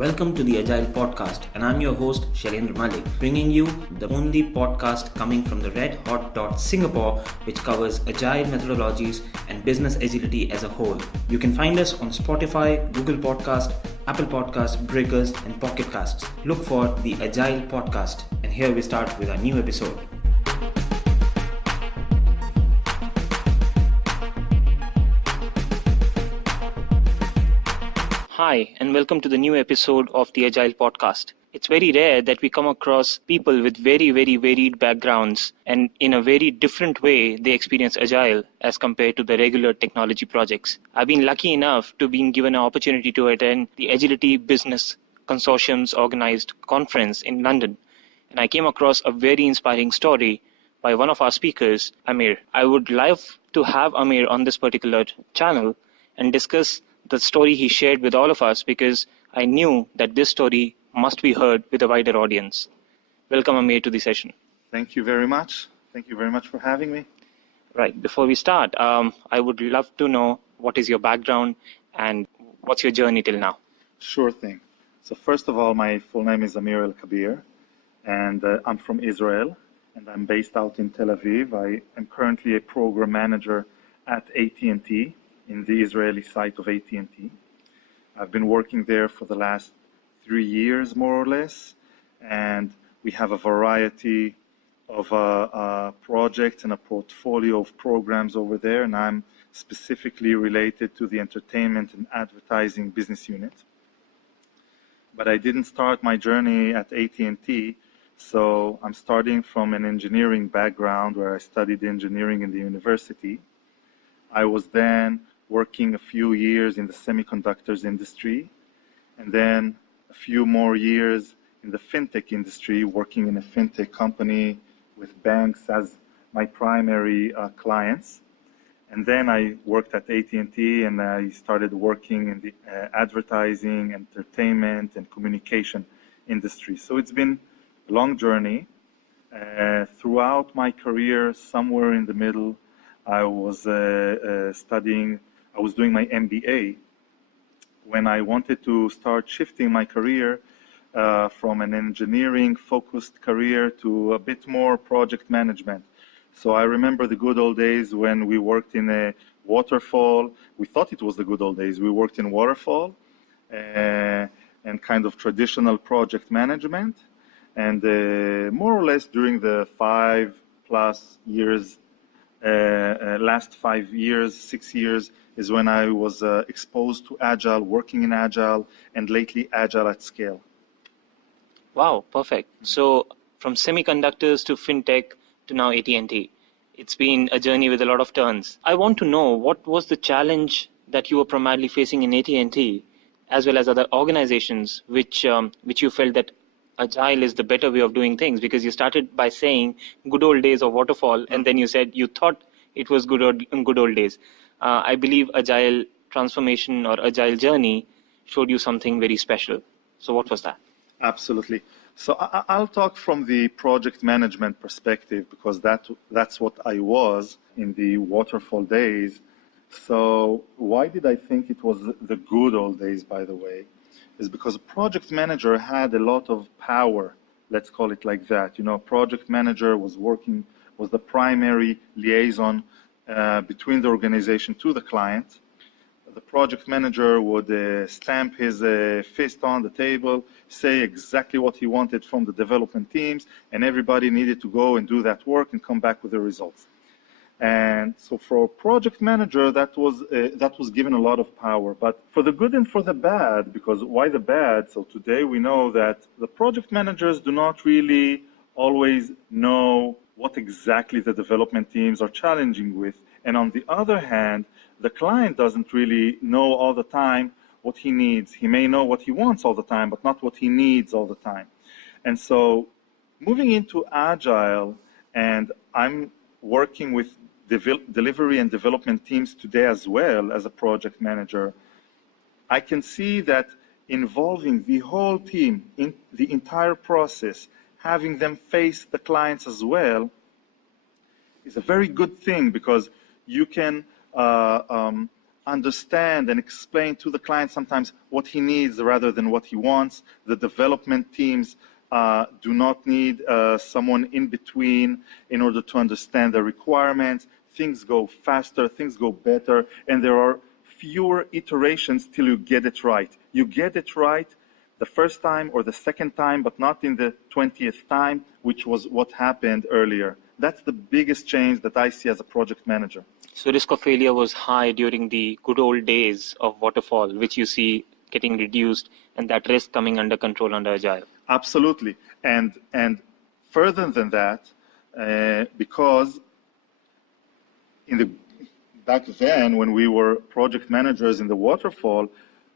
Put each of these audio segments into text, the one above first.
Welcome to the Agile Podcast, and I'm your host Shailendra Malik, bringing you the only podcast coming from the red hot dot Singapore, which covers Agile methodologies and business agility as a whole. You can find us on Spotify, Google Podcast, Apple Podcast, Breakers, and Pocket Casts. Look for the Agile Podcast, and here we start with our new episode. Hi, and welcome to the new episode of the Agile Podcast. It's very rare that we come across people with very varied backgrounds, and in a very different way they experience Agile as compared to the regular technology projects. I've been lucky enough to be given an opportunity to attend the Agility Business Consortium's organized conference in London, and I came across a very inspiring story by one of our speakers, Amir. I would love to have Amir on this particular channel and discuss the story he shared with all of us, because I knew that this story must be heard with a wider audience. Welcome, Amir, to the session. Thank you very much. Thank you very much for having me. Right. Before we start, I would love to know what is your background and what's your journey till now? Sure thing. So first of all, my full name is Amir Elkabir, and I'm from Israel, and I'm based out in Tel Aviv. I am currently a program manager at AT&T in the Israeli site of AT&T. I've been working there for the last 3 years, more or less, and we have a variety of projects and a portfolio of programs over there, and I'm specifically related to the entertainment and advertising business unit. But I didn't start my journey at AT&T, so I'm starting from an engineering background where I studied engineering in the university. I was then working a few years in the semiconductors industry, and then a few more years in the fintech industry, working in a fintech company with banks as my primary clients. And then I worked at AT&T, and I started working in the advertising, entertainment, and communication industry. So it's been a long journey. Throughout my career, somewhere in the middle, I was doing my MBA when I wanted to start shifting my career from an engineering-focused career to a bit more project management. So I remember the good old days when we worked in a waterfall. We thought it was the good old days. We worked in waterfall and kind of traditional project management. And more or less during the 5+ years, last 5 years, 6 years, is when I was exposed to Agile, working in Agile, and lately Agile at scale. Wow, perfect. So from semiconductors to fintech to now AT&T, it's been a journey with a lot of turns. I want to know, what was the challenge that you were primarily facing in AT&T, as well as other organizations, which you felt that Agile is the better way of doing things? Because you started by saying good old days of waterfall, and then you said you thought it was good old days. I believe Agile transformation or Agile journey showed you something very special. So what was that? Absolutely. So I'll talk from the project management perspective, because that's what I was in the waterfall days. So why did I think it was the good old days, by the way? Is because a project manager had a lot of power, let's call it like that. You know, project manager was the primary liaison between the organization to the client. The project manager would stamp his fist on the table, say exactly what he wanted from the development teams, and everybody needed to go and do that work and come back with the results. And so for a project manager, that was given a lot of power. But for the good and for the bad, because why the bad? So today we know that the project managers do not really always know what exactly the development teams are challenging with. And on the other hand, the client doesn't really know all the time what he needs. He may know what he wants all the time, but not what he needs all the time. And so moving into Agile, and I'm working with delivery and development teams today as well as a project manager, I can see that involving the whole team in the entire process, having them face the clients as well, is a very good thing, because you can understand and explain to the client sometimes what he needs rather than what he wants. The development teams do not need someone in between in order to understand the requirements. Things go faster, things go better, and there are fewer iterations till you get it right. You get it right the first time or the second time, but not in the 20th time, which was what happened earlier. That's the biggest change that I see as a project manager. So risk of failure was high during the good old days of waterfall, which you see getting reduced, and that risk coming under control under Agile. Absolutely. And further than that, because back then when we were project managers in the waterfall,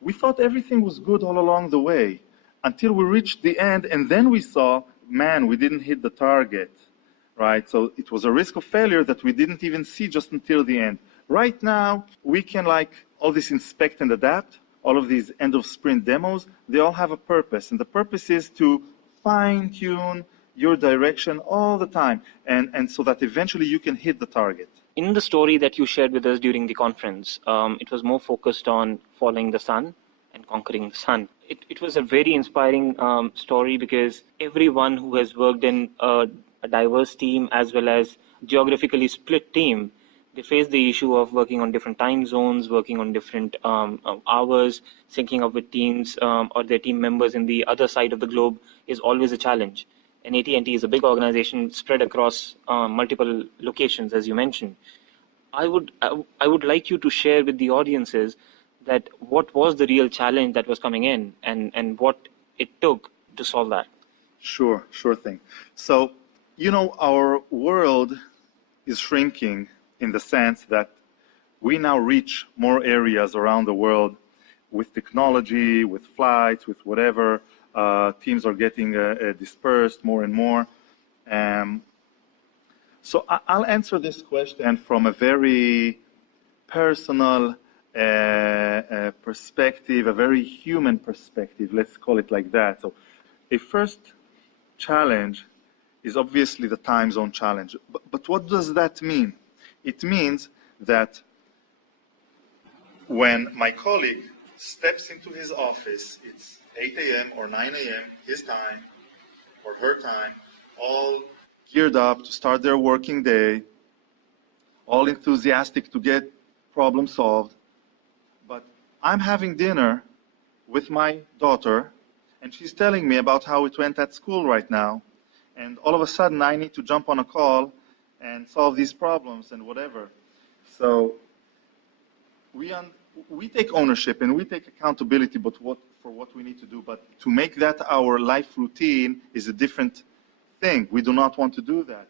we thought everything was good all along the way until we reached the end, and then we saw, man, we didn't hit the target, right? So it was a risk of failure that we didn't even see just until the end. Right now, we can all this inspect and adapt, all of these end of sprint demos, they all have a purpose. And the purpose is to fine tune your direction all the time, and so that eventually you can hit the target. In the story that you shared with us during the conference, it was more focused on following the sun and conquering the sun. It was a very inspiring story because everyone who has worked in a diverse team as well as geographically split team, they face the issue of working on different time zones, working on different hours, syncing up with teams or their team members in the other side of the globe is always a challenge. And AT&T is a big organization spread across multiple locations, as you mentioned. I would like you to share with the audiences that what was the real challenge that was coming in and what it took to solve that. Sure thing. So, our world is shrinking in the sense that we now reach more areas around the world with technology, with flights, with whatever. Teams are getting dispersed more and more. So I'll answer this question from a very personal perspective, a very human perspective, let's call it like that. So a first challenge is obviously the time zone challenge. But what does that mean? It means that when my colleague steps into his office, it's 8 a.m. or 9 a.m., his time or her time, all geared up to start their working day, all enthusiastic to get problem solved. But I'm having dinner with my daughter, and she's telling me about how it went at school right now. And all of a sudden, I need to jump on a call and solve these problems and whatever. So we take ownership and we take accountability for what we need to do. But to make that our life routine is a different thing. We do not want to do that.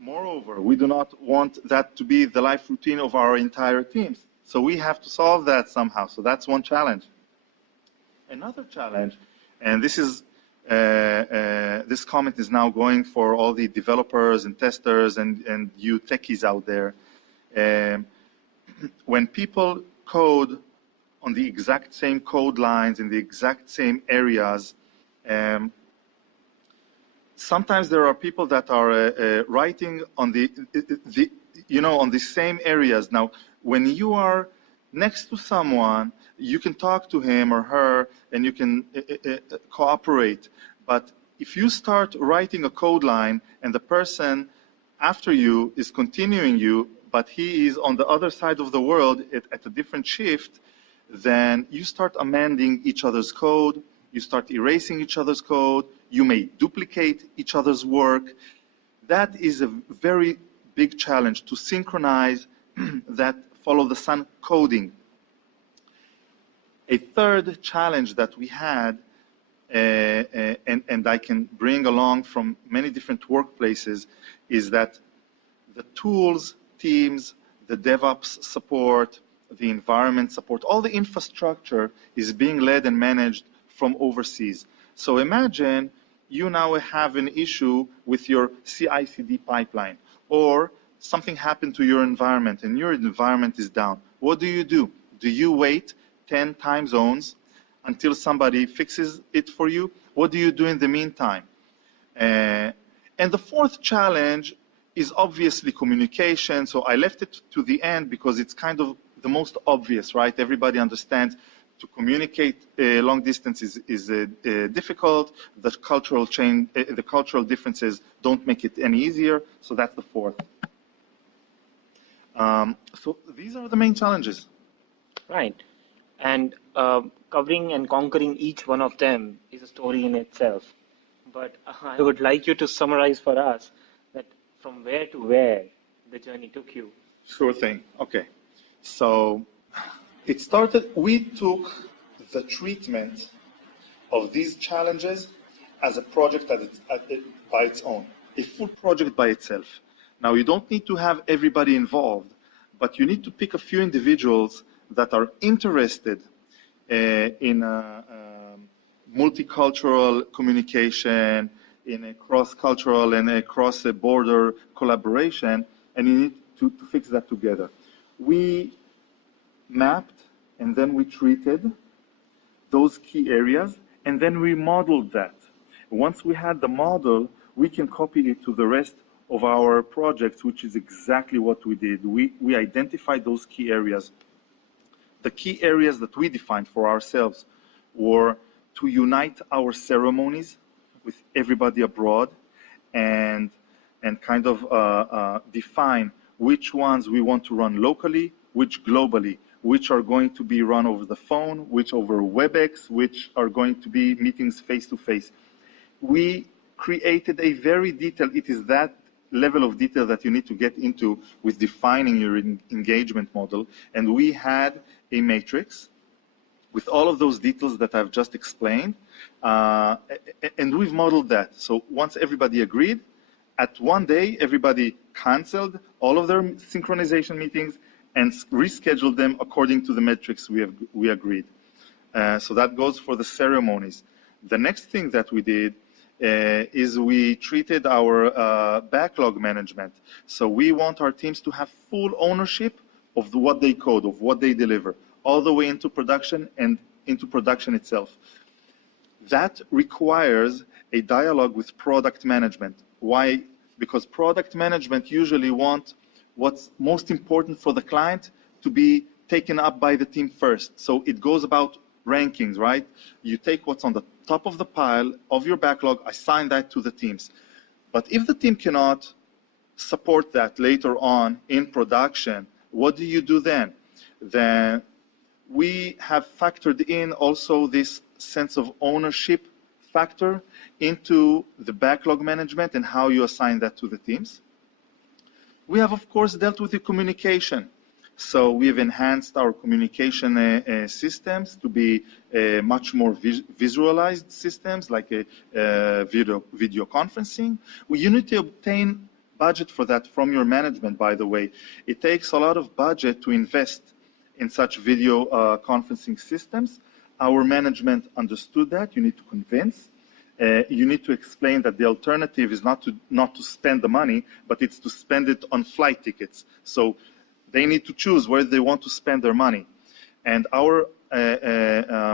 Moreover, we do not want that to be the life routine of our entire teams. So we have to solve that somehow. So that's one challenge. Another challenge, and this comment is now going for all the developers and testers and you techies out there. When people code on the exact same code lines in the exact same areas, sometimes there are people that are writing on on the same areas. Now, when you are next to someone, you can talk to him or her and you can cooperate. But if you start writing a code line and the person after you is continuing you, but he is on the other side of the world at a different shift, then you start amending each other's code, you start erasing each other's code, you may duplicate each other's work. That is a very big challenge to synchronize that follow the sun coding. A third challenge that we had, and I can bring along from many different workplaces, is that the tools, teams, the DevOps support, the environment support, all the infrastructure is being led and managed from overseas. So imagine you now have an issue with your CI/CD pipeline, or something happened to your environment and your environment is down. What do? Do you wait 10 time zones until somebody fixes it for you? What do you do in the meantime? And the fourth challenge is obviously communication. So I left it to the end because it's kind of the most obvious, right? Everybody understands to communicate long distance is difficult. The cultural the cultural differences don't make it any easier. So that's the fourth. So these are the main challenges. Right. And covering and conquering each one of them is a story in itself. But I would like you to summarize for us that from where to where the journey took you. Sure thing. Okay. So it started, we took the treatment of these challenges as a project by its own, a full project by itself. Now, you don't need to have everybody involved, but you need to pick a few individuals that are interested in multicultural communication, in a cross-cultural and a cross-border collaboration, and you need to fix that together. We mapped and then we treated those key areas, and then we modeled that. Once we had the model, we can copy it to the rest of our projects, which is exactly what we did. We identified those key areas. The key areas that we defined for ourselves were to unite our ceremonies with everybody abroad and kind of define which ones we want to run locally, which globally, which are going to be run over the phone, which over WebEx, which are going to be meetings face-to-face. We created a very detailed, it is that level of detail that you need to get into with defining your engagement model. And we had a matrix with all of those details that I've just explained, and we've modeled that. So once everybody agreed, at one day, everybody canceled all of their synchronization meetings and rescheduled them according to the metrics we agreed. So that goes for the ceremonies. The next thing that we did is we treated our backlog management. So we want our teams to have full ownership of what they code, of what they deliver, all the way into production and into production itself. That requires a dialogue with product management. Why? Because product management usually want what's most important for the client to be taken up by the team first. So it goes about rankings, right? You take what's on the top of the pile of your backlog, assign that to the teams. But if the team cannot support that later on in production, what do you do then? Then we have factored in also this sense of ownership factor into the backlog management and how you assign that to the teams. We have, of course, dealt with the communication. So we've enhanced our communication systems to be much more visualized systems, like video conferencing. You need to obtain budget for that from your management, by the way. It takes a lot of budget to invest in such video conferencing systems. Our management understood that. You need to convince. You need to explain that the alternative is not to spend the money, but it's to spend it on flight tickets. So they need to choose where they want to spend their money. And our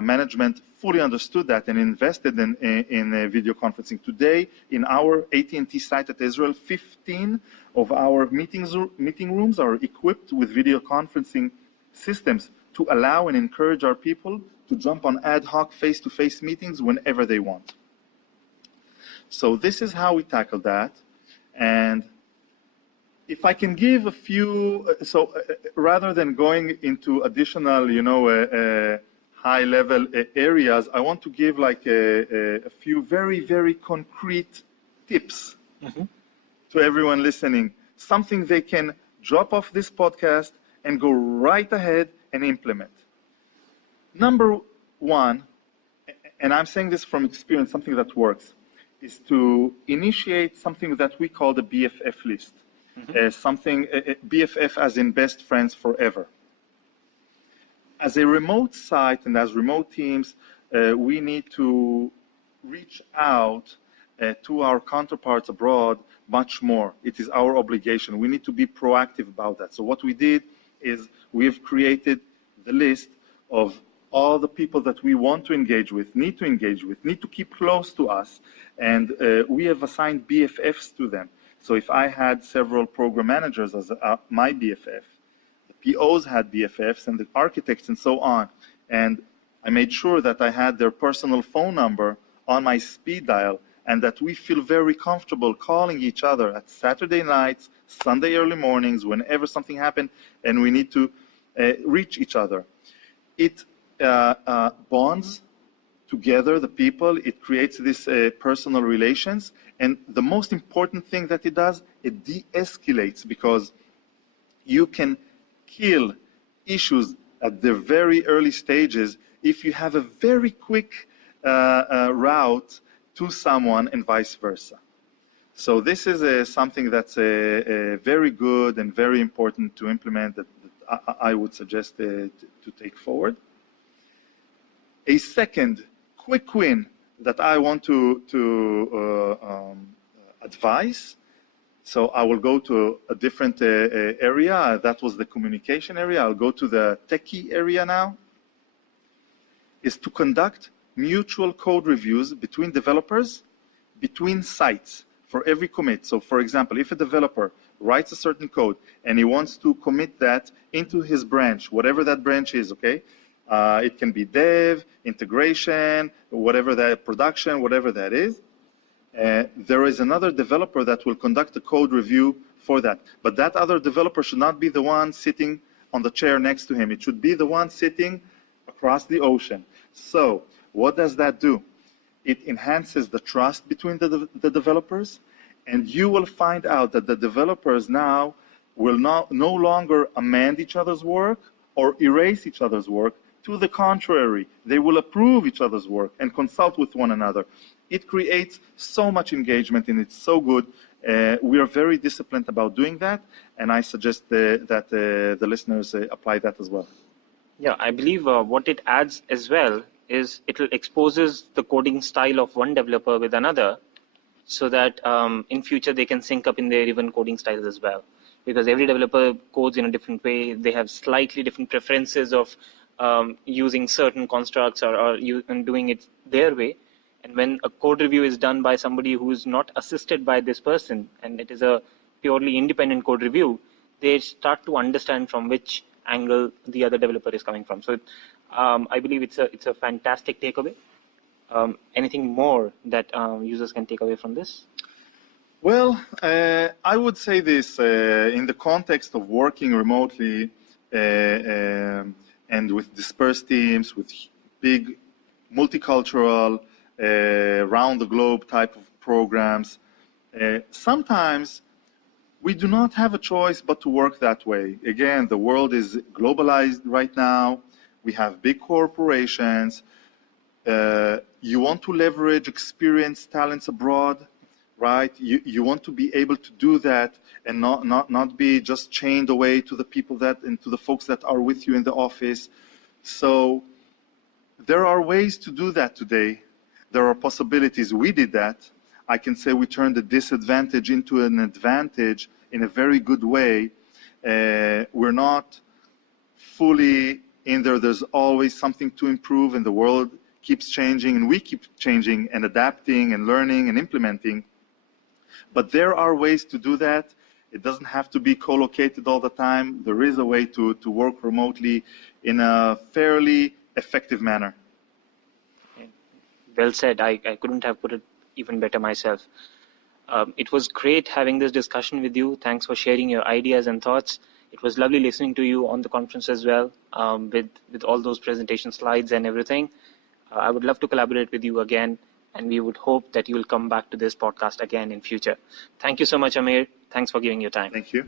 management fully understood that and invested in video conferencing. Today, in our AT&T site at Israel, 15 of our meeting rooms are equipped with video conferencing systems to allow and encourage our people to jump on ad hoc face-to-face meetings whenever they want. So this is how we tackle that. And if I can give a few, rather than going into additional, high-level areas, I want to give like a few very, very concrete tips to everyone listening. Something they can drop off this podcast and go right ahead and implement. Number one, and I'm saying this from experience, something that works, is to initiate something that we call the BFF list. BFF as in best friends forever. As a remote site and as remote teams, we need to reach out to our counterparts abroad much more. It is our obligation. We need to be proactive about that. So what we did is we have created the list of all the people that we want to engage with, need to keep close to us, and we have assigned BFFs to them. So if I had several program managers as my BFF, the POs had BFFs and the architects and so on. And I made sure that I had their personal phone number on my speed dial and that we feel very comfortable calling each other at Saturday nights, Sunday early mornings, whenever something happened and we need to reach each other. It bonds together the people, it creates this personal relations, and the most important thing that it does, it de-escalates, because you can kill issues at the very early stages if you have a very quick route to someone and vice versa. So this is something that's very good and very important to implement that I would suggest to take forward. A second quick win that I want to advise, so I will go to a different area. That was the communication area. I'll go to the techie area now, is to conduct mutual code reviews between developers, between sites for every commit. So for example, if a developer writes a certain code and he wants to commit that into his branch, whatever that branch is, okay? It can be dev, integration, whatever that, production, whatever that is. There is another developer that will conduct a code review for that. But that other developer should not be the one sitting on the chair next to him. It should be the one sitting across the ocean. So what does that do? It enhances the trust between the developers, and you will find out that the developers now will no longer amend each other's work or erase each other's work. To the contrary, they will approve each other's work and consult with one another. It creates so much engagement, and it's so good. We are very disciplined about doing that, and I suggest that the listeners apply that as well. Yeah, I believe what it adds as well is it exposes the coding style of one developer with another, so that in future they can sync up in their even coding styles as well. Because every developer codes in a different way. They have slightly different preferences of using certain constructs or doing it their way. And when a code review is done by somebody who is not assisted by this person, and it is a purely independent code review, they start to understand from which angle the other developer is coming from. So I believe it's a fantastic takeaway. Anything more that users can take away from this? Well, I would say this, in the context of working remotely and with dispersed teams, with big multicultural, round the globe type of programs, sometimes we do not have a choice but to work that way. Again, the world is globalized right now. We have big corporations. You want to leverage experienced talents abroad, right? You want to be able to do that and not be just chained away to the people and to the folks that are with you in the office. So there are ways to do that today. There are possibilities. We did that. I can say we turned a disadvantage into an advantage in a very good way. We're not fully in there. There's always something to improve, and the world keeps changing, and we keep changing and adapting and learning and implementing. But there are ways to do that. It doesn't have to be co-located all the time. There is a way to work remotely in a fairly effective manner. Well said. I couldn't have put it even better myself. It was great having this discussion with you. Thanks for sharing your ideas and thoughts. It was lovely listening to you on the conference as well, with all those presentation slides and everything. I would love to collaborate with you again, and we would hope that you will come back to this podcast again in future. Thank you so much, Amir. Thanks for giving your time. Thank you.